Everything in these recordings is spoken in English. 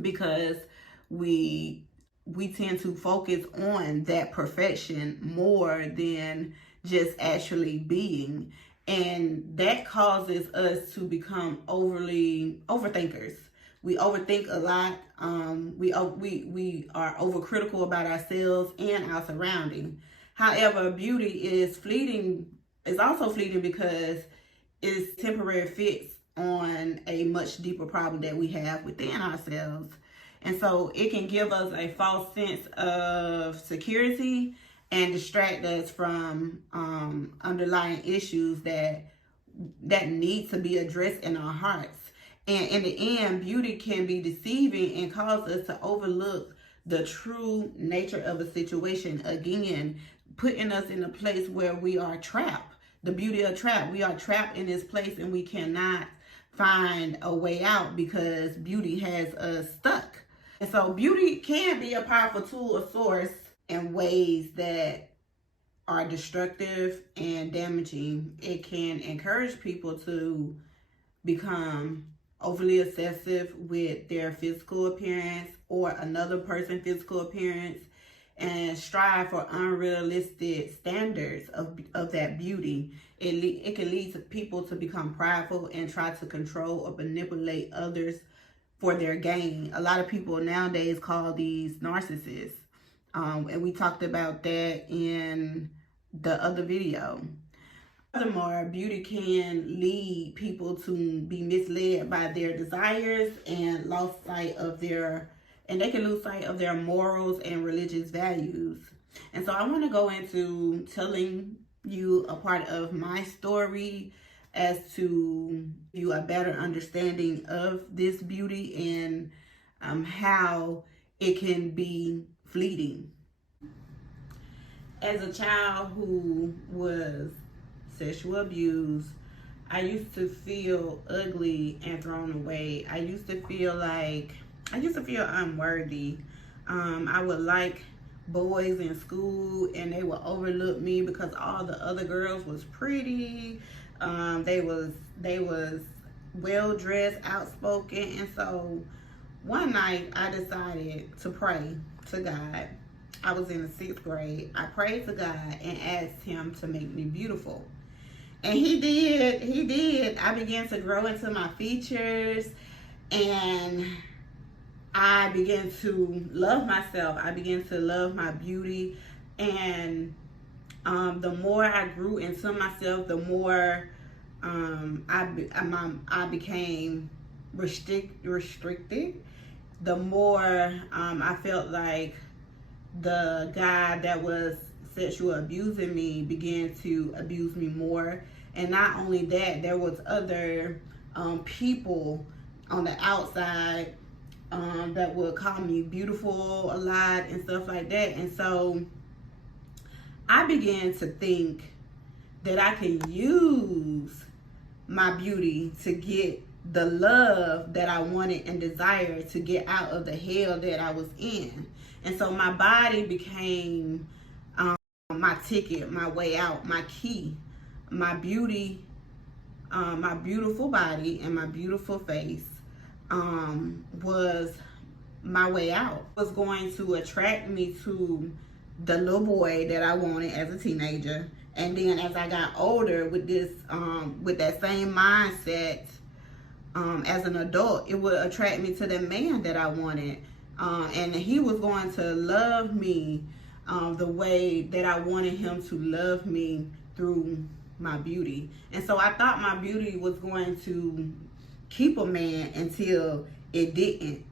because we tend to focus on that perfection more than just actually being. And that causes us to become overly overthinkers. We overthink a lot. We are overcritical about ourselves and our surrounding. However, beauty is fleeting. Is also fleeting because it's temporary fix on a much deeper problem that we have within ourselves. And so it can give us a false sense of security and distract us from underlying issues that need to be addressed in our hearts. And in the end, beauty can be deceiving and cause us to overlook the true nature of a situation, again, putting us in a place where we are trapped. The beauty of trap. We are trapped in this place and we cannot find a way out because beauty has us stuck. And so beauty can be a powerful tool or source in ways that are destructive and damaging. It can encourage people to become overly obsessive with their physical appearance or another person's physical appearance and strive for unrealistic standards of that beauty. It can lead to people to become prideful and try to control or manipulate others for their gain. A lot of people nowadays call these narcissists. And we talked about that in the other video. Furthermore, beauty can lead people to be misled by their desires and they can lose sight of their morals and religious values. And so I want to go into telling you a part of my story as to you a better understanding of this beauty and how it can be fleeting. As a child who was sexual abused, I used to feel ugly and thrown away. I used to feel unworthy. I would like boys in school and they would overlook me because all the other girls was pretty. They was well dressed, outspoken, and so one night I decided to pray to God. I was in the 6th grade. I prayed to God and asked him to make me beautiful. And he did. I began to grow into my features and I began to love myself. I began to love my beauty. And the more I grew into myself, the more I became restricted. The more I felt like the guy that was sexual abusing me began to abuse me more. And not only that, there was other people on the outside that would call me beautiful a lot and stuff like that. And so I began to think that I could use my beauty to get the love that I wanted and desired to get out of the hell that I was in. And so my body became my ticket, my way out, my key. My beauty, my beautiful body and my beautiful face was my way out. It was going to attract me to the little boy that I wanted as a teenager. And then as I got older with this, with that same mindset as an adult, it would attract me to the man that I wanted. And he was going to love me the way that I wanted him to love me through my beauty. And so I thought my beauty was going to keep a man until it didn't.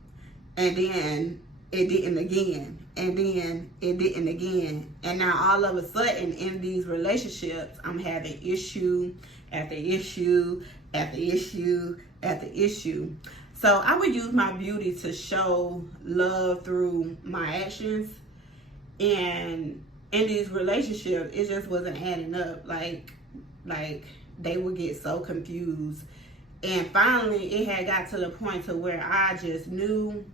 And then it didn't again. And then it didn't again. And now all of a sudden in these relationships, I'm having issue after issue after issue after issue. So I would use my beauty to show love through my actions. And in these relationships, it just wasn't adding up. Like they would get so confused. And finally, it had got to the point to where I just knew,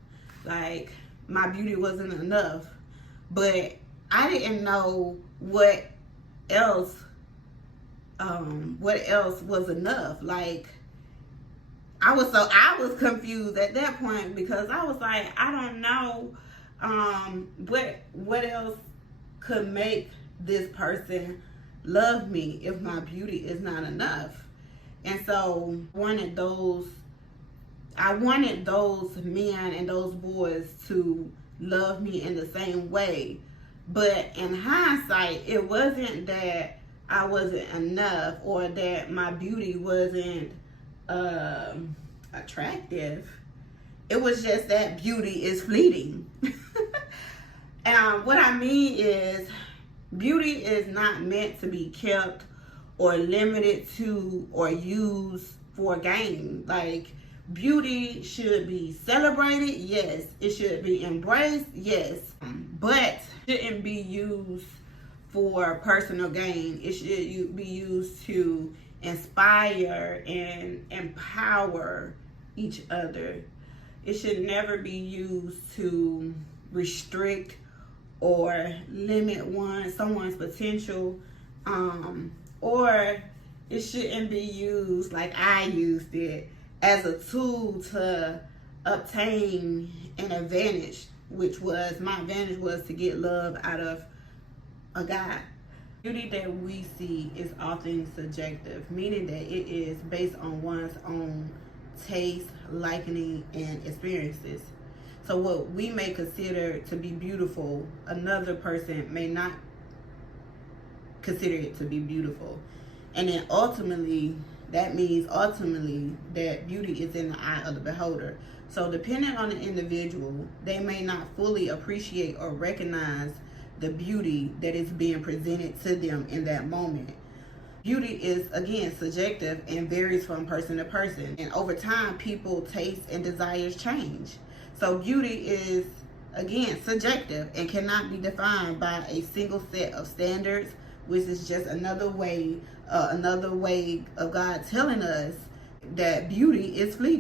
like, my beauty wasn't enough. But I didn't know what else was enough. Like, I was confused at that point, because I was like, I don't know what else could make this person love me if my beauty is not enough. And so I wanted those men and those boys to love me in the same way. But in hindsight, it wasn't that I wasn't enough or that my beauty wasn't attractive. It was just that beauty is fleeting. And what I mean is, beauty is not meant to be kept or limited to or used for gain. Like, beauty should be celebrated, yes. It should be embraced, yes. But it shouldn't be used for personal gain. It should be used to inspire and empower each other. It should never be used to restrict or limit someone's potential, or it shouldn't be used like I used it as a tool to obtain an advantage, which was my advantage was to get love out of a guy. Beauty that we see is often subjective, meaning that it is based on one's own taste, liking, and experiences. So what we may consider to be beautiful, another person may not consider it to be beautiful. And then ultimately, that means that beauty is in the eye of the beholder. So depending on the individual, they may not fully appreciate or recognize the beauty that is being presented to them in that moment. Beauty is, again, subjective and varies from person to person. And over time, people's tastes and desires change. So beauty is, again, subjective and cannot be defined by a single set of standards, which is just another way of God telling us that beauty is fleeting.